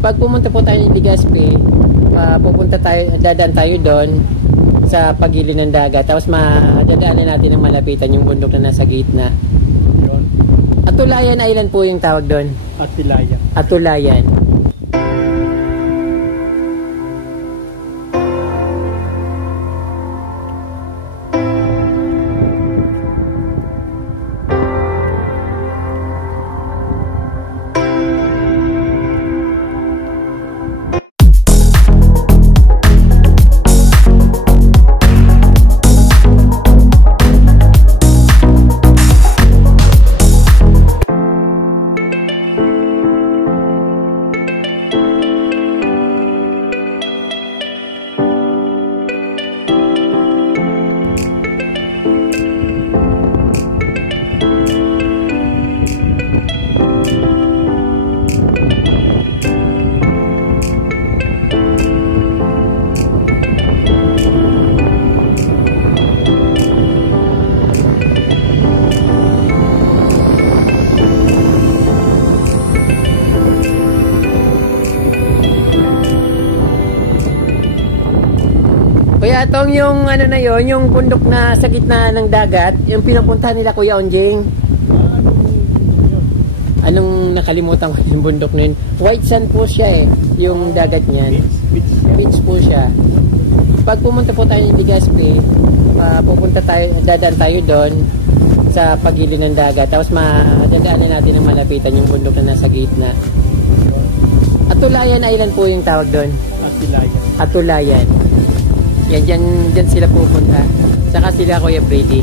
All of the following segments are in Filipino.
Pag pumunta po tayo ng Legazpi, dadaan tayo doon sa pagilid ng dagat. Tapos madadaanan natin ng malapitan yung bundok na nasa gitna. Yun. Atulayan Island po yung tawag doon. Atulayan. Atulayan. Kuya Atong, yung ano na yon, yung bundok na sa gitna ng dagat, yung pinapuntahan nila Kuya Onjing. Anong nakalimutan ko yung bundok na yun? White sand po siya eh, yung dagat niyan. Beach po siya. Pag pumunta po tayo ng Legazpi, dadaan tayo doon sa pagilid ng dagat. Tapos madadaanan natin ng malapitan yung bundok na nasa gitna. Atulayan Island po yung tawag doon. Atulayan. Atulayan. Yan, dyan sila pupunta. Saka sila Kuya Brady.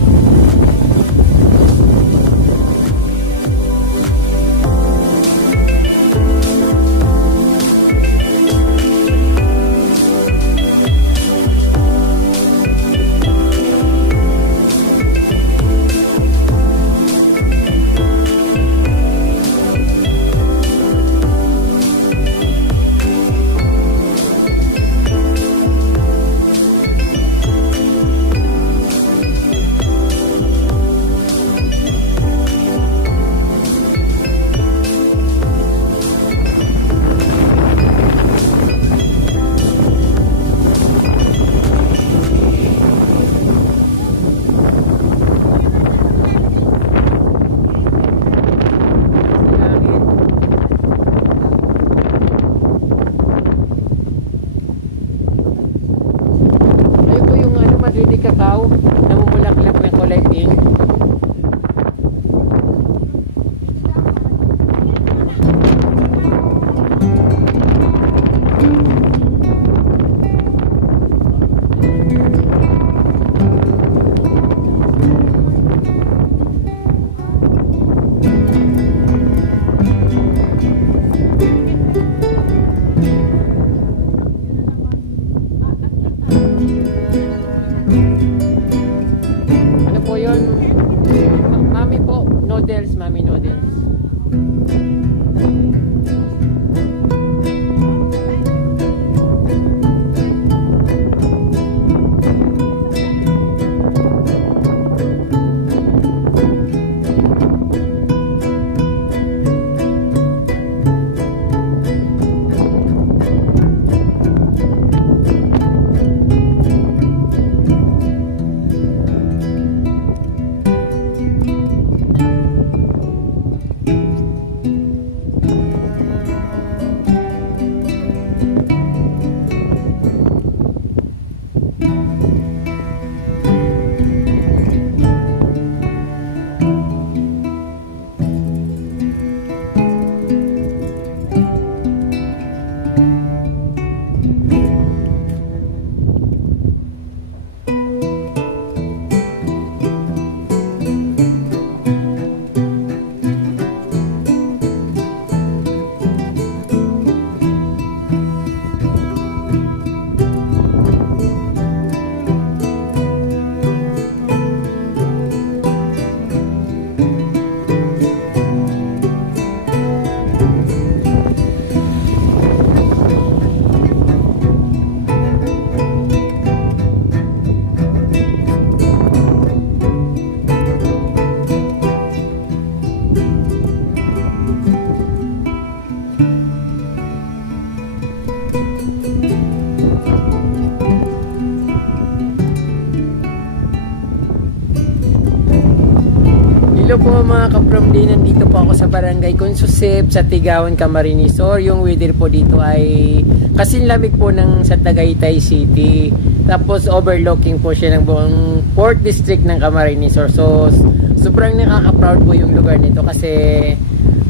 Hello po mga ka-from D, nandito po ako sa Barangay Consusip sa Tigaon, Camarines Sur. Yung weather po dito ay kasing lamig po ng sa Tagaytay City. Tapos overlooking po siya ng buong 4th District ng Camarines Sur. So sobrang nakaka-proud po yung lugar nito kasi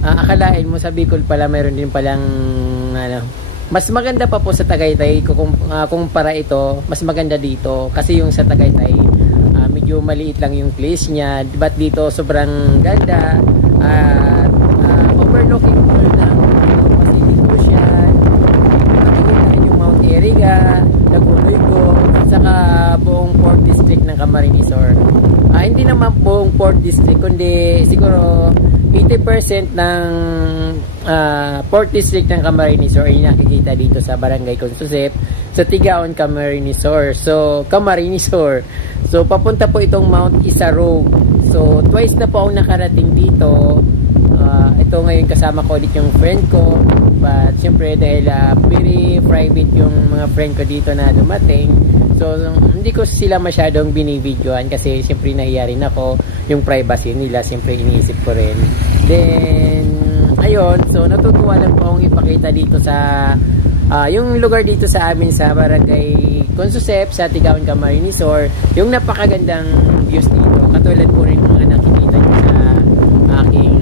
akalain mo sa Bicol pala mayroon din palang mas maganda pa po sa Tagaytay kumpara ito, mas maganda dito kasi yung sa Tagaytay medyo maliit lang yung place niya, but dito sobrang ganda at overlooking po ng Pacific Ocean, makikita yung Mount Iriga, Daguloyco, saka buong 4th District ng Camarines Sur. Hindi naman buong 4th District, kundi siguro 80% ng 4th District ng Camarines Sur ay nakikita dito sa Barangay Consusip sa Tigaon, Camarines Sur. So, Camarines Sur. So, papunta po itong Mount Isarog. So, twice na po ako nakarating dito. Ito ngayon kasama ko ulit yung friend ko. But, syempre, dahil very private yung mga friend ko dito na dumating. So, hindi ko sila masyadong binibidyoan kasi syempre nahiya rin ako. Yung privacy nila, syempre iniisip ko rin. Then, ayun. So, natutuwa lang po akong ipakita dito sa yung lugar dito sa amin sa Barangay Consusip sa Tigaon, Camarines Sur, yung napakagandang views dito katulad po rin mga nakikita nyo sa aking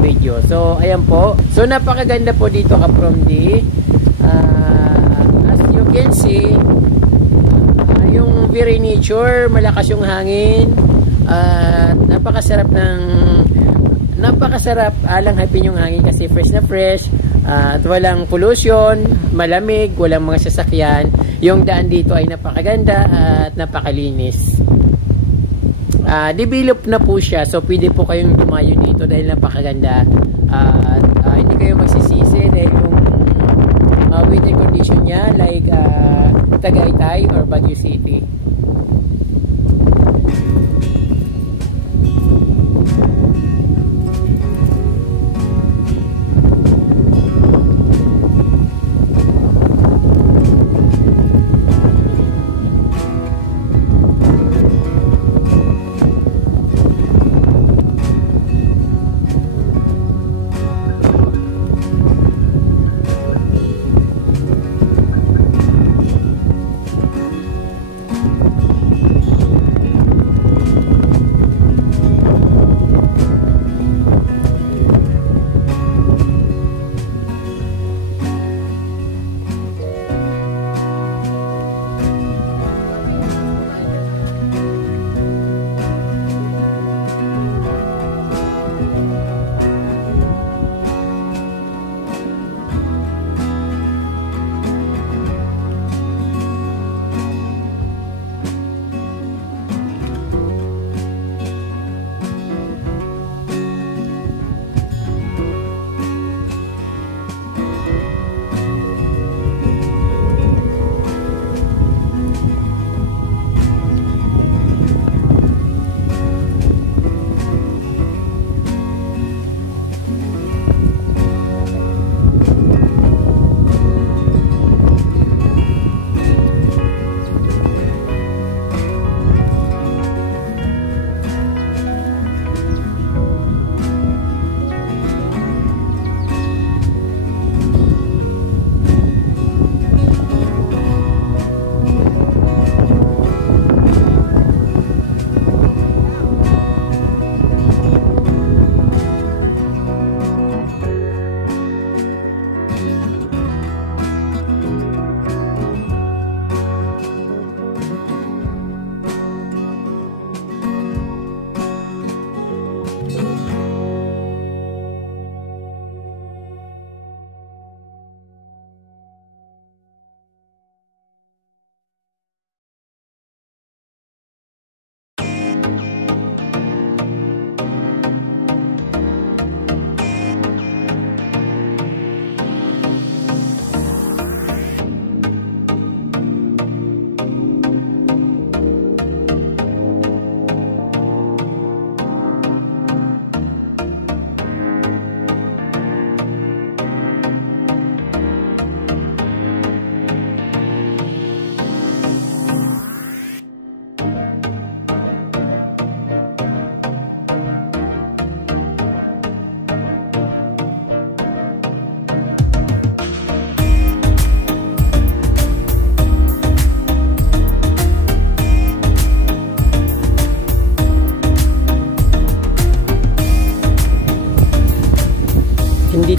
video. So ayan po, so napakaganda po dito ka-from D. As you can see, yung very nature, malakas yung hangin at napakasarap alanghapin yung hangin kasi fresh na fresh. At walang pollution, malamig, walang mga sasakyan. Yung daan dito ay napakaganda at napakalinis. Develop na po siya, so pwede po kayong lumayo dito dahil napakaganda. Hindi kayo magsisisi dahil yung weather condition niya like Tagaytay or Baguio City.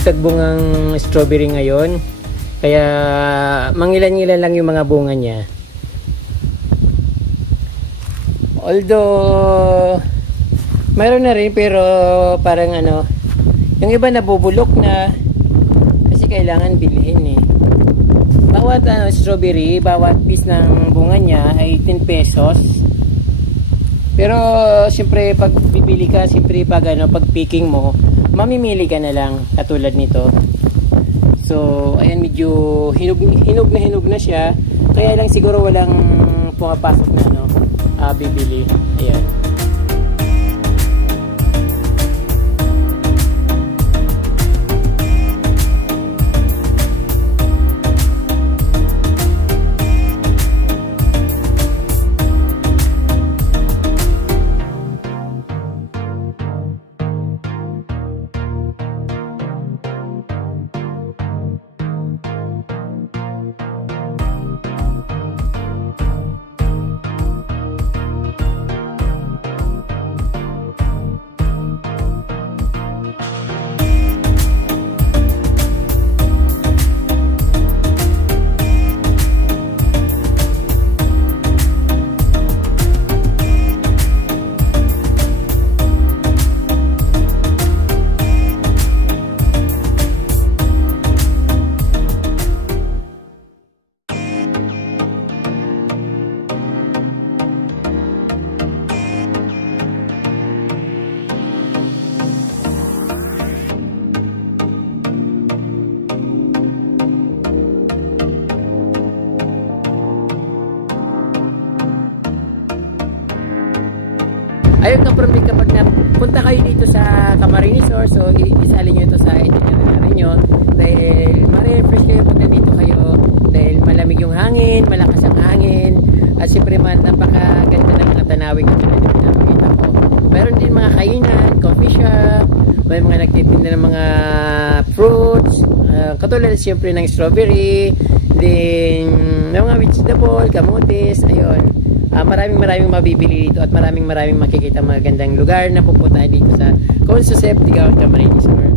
tagbungang strawberry ngayon. Kaya mangilan-ngilan lang yung mga bunga niya. Although mayroon na rin, pero parang ano, yung iba nabubulok na kasi kailangan bilhin eh. Bawat strawberry, bawat piece ng bunga niya ay 10 pesos. Pero siyempre pag bibili ka, siyempre pag picking mo, mamimili ka na lang katulad nito. So ayan, medyo hinog na siya. Kaya lang siguro walang pumapasok na bibili. Ayan. Ayun nga, from kapag punta kayo dito sa Camarines Resort, so isali nyo ito sa itinerary nyo dahil ma-refresh kayo pag nandito kayo dahil malamig yung hangin, malakas ang hangin, at siyempre man napakaganda ng mga tanawin na pinapakita ko. Meron din mga kainan, coffee shop, may mga nagtitinda ng mga fruits, katulad siyempre ng strawberry, din may mga vegetable, kamutis, ayun. Maraming mabibili dito at maraming makikita magandang lugar na pupuntahan dito sa Consusep, Tigaon, Camarines Resort.